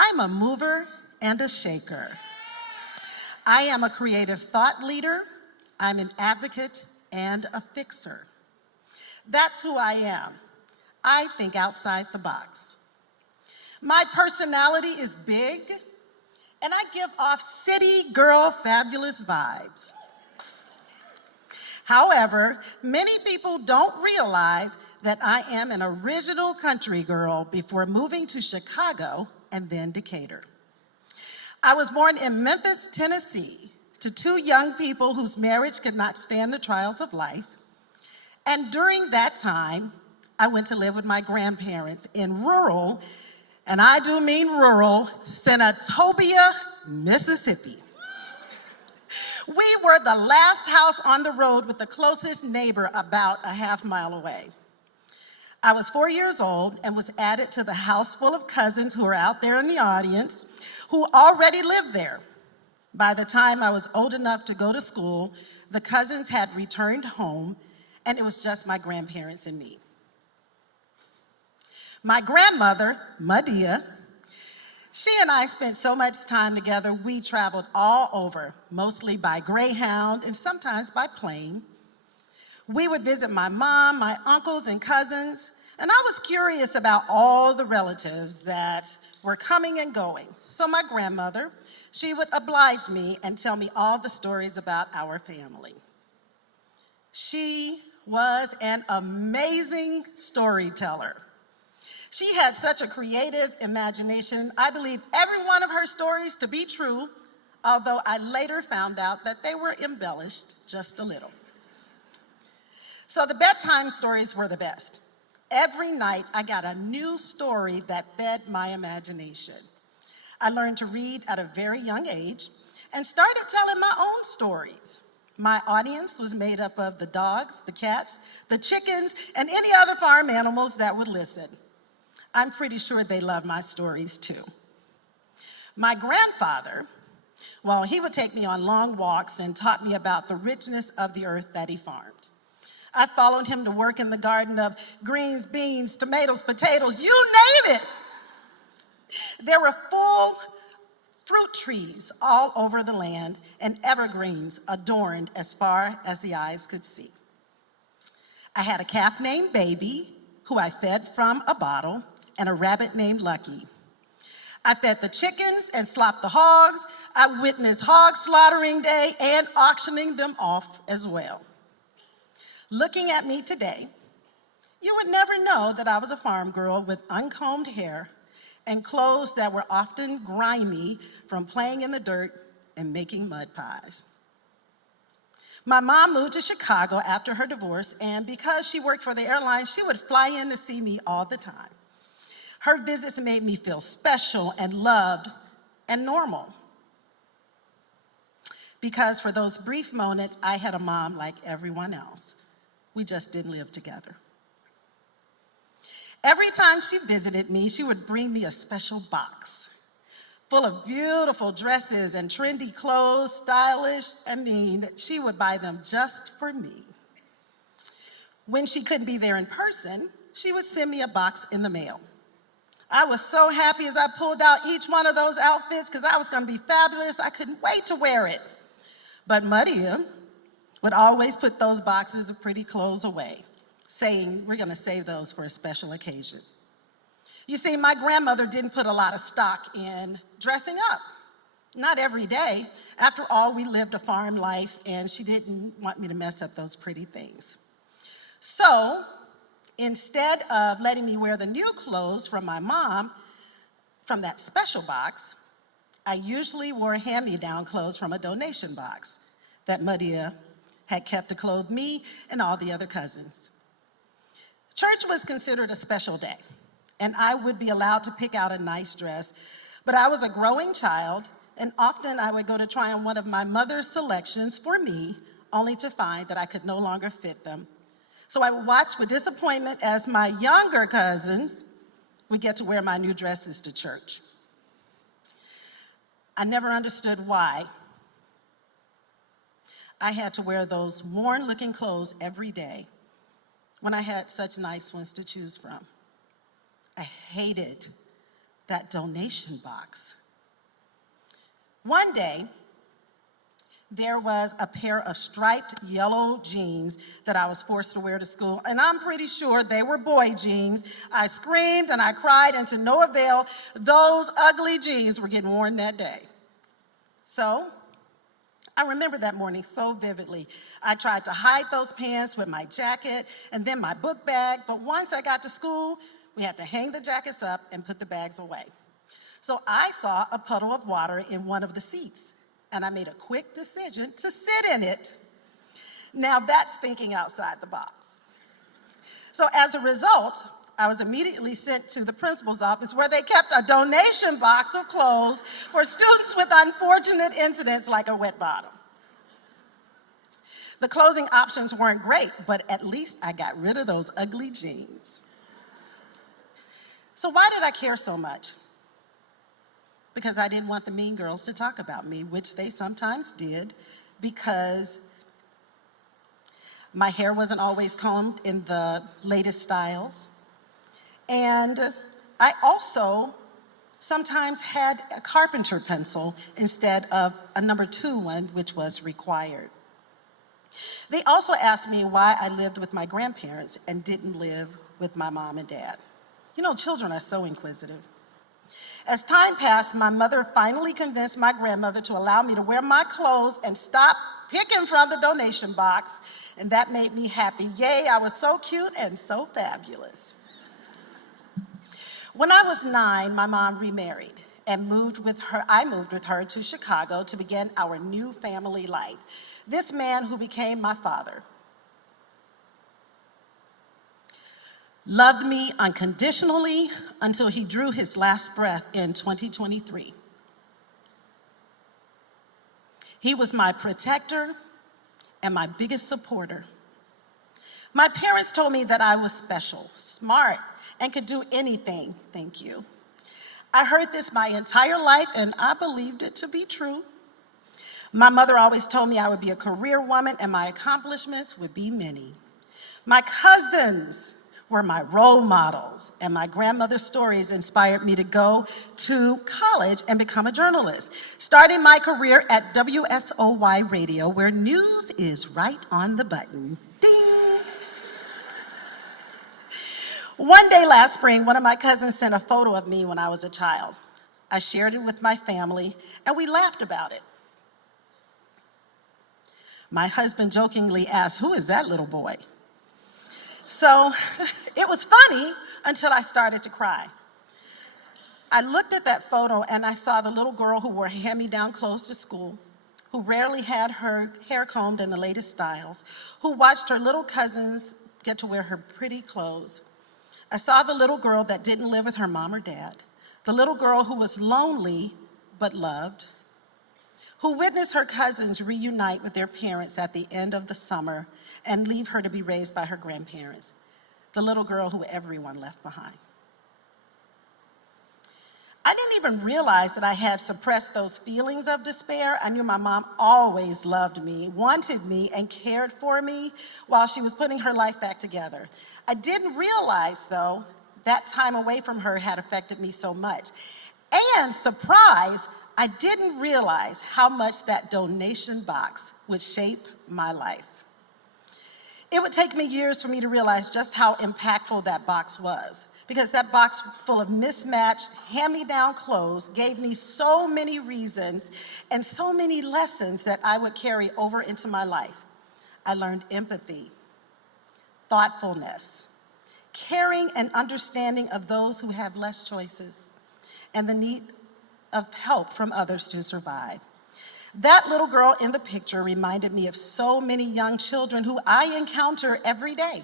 I'm a mover and a shaker. I am a creative thought leader. I'm an advocate and a fixer. That's who I am. I think outside the box. My personality is big, and I give off city girl fabulous vibes. However, many people don't realize that I am an original country girl before moving to Chicago and then Decatur. I was born in Memphis, Tennessee, to two young people whose marriage could not stand the trials of life. And during that time, I went to live with my grandparents in rural, and I do mean rural, Senatobia, Mississippi. We were the last house on the road with the closest neighbor about a half mile away. I was 4 years old and was added to the house full of cousins who are out there in the audience who already lived there. By the time I was old enough to go to school, the cousins had returned home, and it was just my grandparents and me. My grandmother, Madea, she and I spent so much time together, we traveled all over, mostly by Greyhound and sometimes by plane. We would visit my mom, my uncles and cousins, and I was curious about all the relatives that were coming and going. So my grandmother, she would oblige me and tell me all the stories about our family. She was an amazing storyteller. She had such a creative imagination. I believe every one of her stories to be true, although I later found out that they were embellished just a little. So the bedtime stories were the best. Every night I got a new story that fed my imagination. I learned to read at a very young age and started telling my own stories. My audience was made up of the dogs, the cats, the chickens, and any other farm animals that would listen. I'm pretty sure they love my stories too. My grandfather, well, he would take me on long walks and taught me about the richness of the earth that he farmed. I followed him to work in the garden of greens, beans, tomatoes, potatoes, you name it. There were full fruit trees all over the land and evergreens adorned as far as the eyes could see. I had a calf named Baby, who I fed from a bottle, and a rabbit named Lucky. I fed the chickens and slopped the hogs. I witnessed hog slaughtering day and auctioning them off as well. Looking at me today, you would never know that I was a farm girl with uncombed hair and clothes that were often grimy from playing in the dirt and making mud pies. My mom moved to Chicago after her divorce, and because she worked for the airline, she would fly in to see me all the time. Her visits made me feel special and loved and normal. Because for those brief moments, I had a mom like everyone else. We just didn't live together. Every time she visited me, she would bring me a special box full of beautiful dresses and trendy clothes, stylish. She would buy them just for me. When she couldn't be there in person, she would send me a box in the mail. I was so happy as I pulled out each one of those outfits because I was going to be fabulous. I couldn't wait to wear it. But Madea would always put those boxes of pretty clothes away, saying, we're going to save those for a special occasion. You see, my grandmother didn't put a lot of stock in dressing up. Not every day. After all, we lived a farm life, and she didn't want me to mess up those pretty things. So instead of letting me wear the new clothes from my mom, from that special box, I usually wore hand-me-down clothes from a donation box that Madea had kept to clothe me and all the other cousins. Church was considered a special day, and I would be allowed to pick out a nice dress, but I was a growing child, and often I would go to try on one of my mother's selections for me, only to find that I could no longer fit them. So I would watch with disappointment as my younger cousins would get to wear my new dresses to church. I never understood why I had to wear those worn-looking clothes every day when I had such nice ones to choose from. I hated that donation box. One day, there was a pair of striped yellow jeans that I was forced to wear to school, and I'm pretty sure they were boy jeans. I screamed and I cried, and to no avail, those ugly jeans were getting worn that day. So, I remember that morning so vividly. I tried to hide those pants with my jacket and then my book bag, but once I got to school, we had to hang the jackets up and put the bags away. So I saw a puddle of water in one of the seats, and I made a quick decision to sit in it. Now that's thinking outside the box. So as a result, I was immediately sent to the principal's office where they kept a donation box of clothes for students with unfortunate incidents like a wet bottom. The clothing options weren't great, but at least I got rid of those ugly jeans. So why did I care so much? Because I didn't want the mean girls to talk about me, which they sometimes did, because my hair wasn't always combed in the latest styles. And I also sometimes had a carpenter pencil instead of a number 2 one, which was required. They also asked me why I lived with my grandparents and didn't live with my mom and dad. You know, children are so inquisitive. As time passed, my mother finally convinced my grandmother to allow me to wear my clothes and stop picking from the donation box, and that made me happy. Yay, I was so cute and so fabulous. When I was 9, my mom remarried and I moved with her to Chicago to begin our new family life. This man who became my father loved me unconditionally until he drew his last breath in 2023. He was my protector and my biggest supporter. My parents told me that I was special, smart, and could do anything. Thank you. I heard this my entire life, and I believed it to be true. My mother always told me I would be a career woman and my accomplishments would be many. My cousins were my role models, and my grandmother's stories inspired me to go to college and become a journalist, starting my career at WSOY Radio, where news is right on the button. Ding! One day last spring, one of my cousins sent a photo of me when I was a child. I shared it with my family, and we laughed about it. My husband jokingly asked, "Who is that little boy?" So it was funny until I started to cry. I looked at that photo and I saw the little girl who wore hand-me-down clothes to school, who rarely had her hair combed in the latest styles, who watched her little cousins get to wear her pretty clothes. I saw the little girl that didn't live with her mom or dad, the little girl who was lonely but loved, who witnessed her cousins reunite with their parents at the end of the summer and leave her to be raised by her grandparents, the little girl who everyone left behind. I didn't even realize that I had suppressed those feelings of despair. I knew my mom always loved me, wanted me, and cared for me while she was putting her life back together. I didn't realize, though, that time away from her had affected me so much. And surprise, I didn't realize how much that donation box would shape my life. It would take me years for me to realize just how impactful that box was, because that box full of mismatched, hand-me-down clothes gave me so many reasons and so many lessons that I would carry over into my life. I learned empathy, thoughtfulness, caring and understanding of those who have less choices, and the need of help from others to survive. That little girl in the picture reminded me of so many young children who I encounter every day.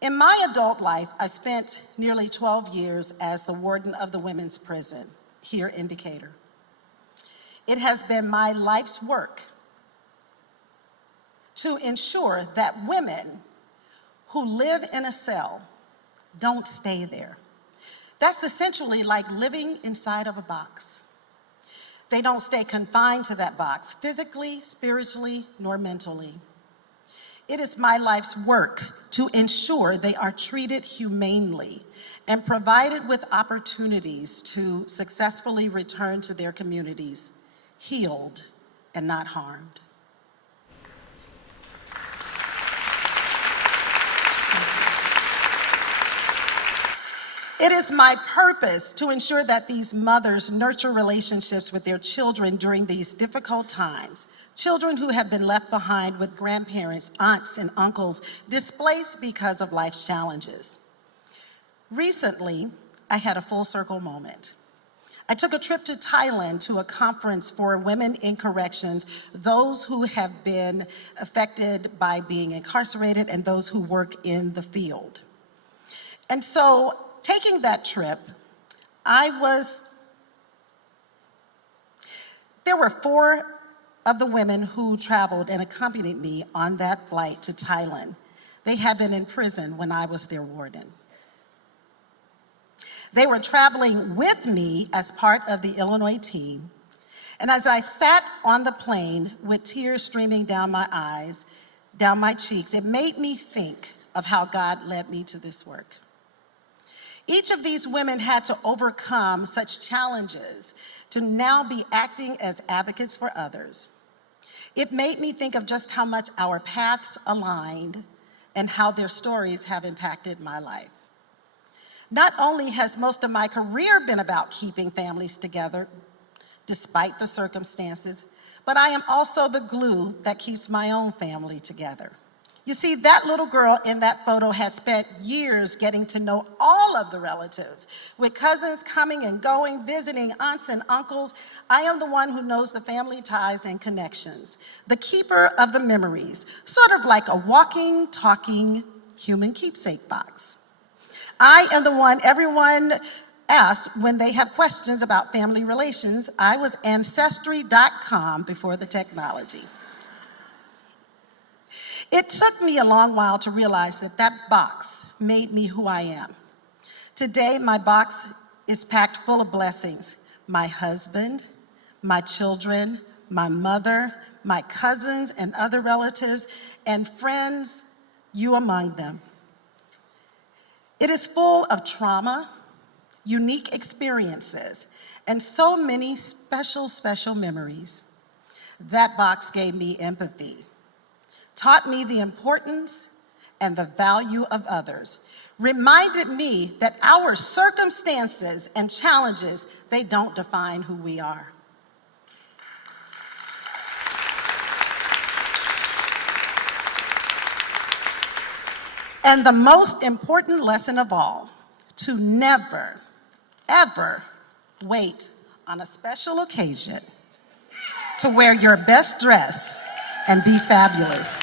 In my adult life, I spent nearly 12 years as the warden of the women's prison here in Decatur. It has been my life's work to ensure that women who live in a cell don't stay there. That's essentially like living inside of a box. They don't stay confined to that box, physically, spiritually, nor mentally. It is my life's work to ensure they are treated humanely and provided with opportunities to successfully return to their communities, healed and not harmed. It is my purpose to ensure that these mothers nurture relationships with their children during these difficult times, children who have been left behind with grandparents, aunts, and uncles displaced because of life's challenges. Recently, I had a full circle moment. I took a trip to Thailand to a conference for women in corrections, those who have been affected by being incarcerated and those who work in the field. And so, taking that trip, there were 4 of the women who traveled and accompanied me on that flight to Thailand. They had been in prison when I was their warden. They were traveling with me as part of the Illinois team. And as I sat on the plane with tears streaming down my eyes, down my cheeks, it made me think of how God led me to this work. Each of these women had to overcome such challenges to now be acting as advocates for others. It made me think of just how much our paths aligned and how their stories have impacted my life. Not only has most of my career been about keeping families together, despite the circumstances, but I am also the glue that keeps my own family together. You see, that little girl in that photo had spent years getting to know all of the relatives, with cousins coming and going, visiting aunts and uncles. I am the one who knows the family ties and connections, the keeper of the memories, sort of like a walking, talking human keepsake box. I am the one everyone asks when they have questions about family relations. I was Ancestry.com before the technology. It took me a long while to realize that that box made me who I am. Today, my box is packed full of blessings. My husband, my children, my mother, my cousins and other relatives, and friends, you among them. It is full of trauma, unique experiences, and so many special, special memories. That box gave me empathy, taught me the importance and the value of others, reminded me that our circumstances and challenges, they don't define who we are. And the most important lesson of all, to never, ever wait on a special occasion to wear your best dress and be fabulous.